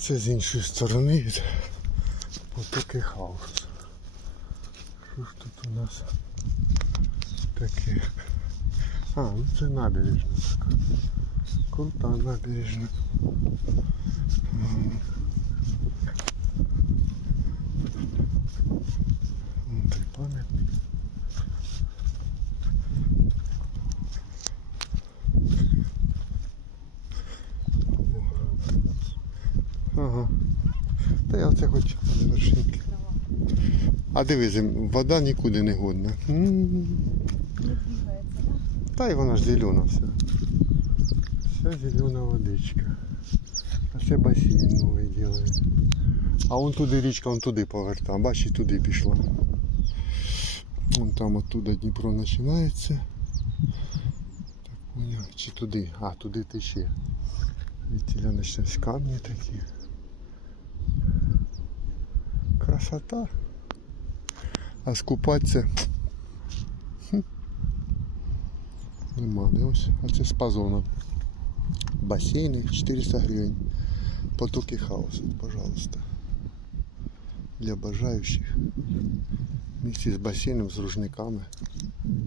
Це з іншої сторони отакий хаос. Що ж тут у нас таке? А, ну це набережна така. Крута набережна. М. Вон той пам'ятник. Ага. Та я оце хочу до вершинки. А диви, зим- вода нікуди не годна. Та й вона ж зелена вся. Вся зелена водичка. А це басейн новий делають. А вон туди річка, вон туди поверта. Бачиш, туди пішла. Вон там оттуда Дніпро починається. Так поняв. Чи туди? А, туди тече. Відтіля почнуть камні такі. Красота. А скупатися хм, нема. Не ось. А це спазона. Басейни 400 гривень. Потоки хаосу, пожалуйста. Для бажаючих. Вместе з басейном, з ружниками.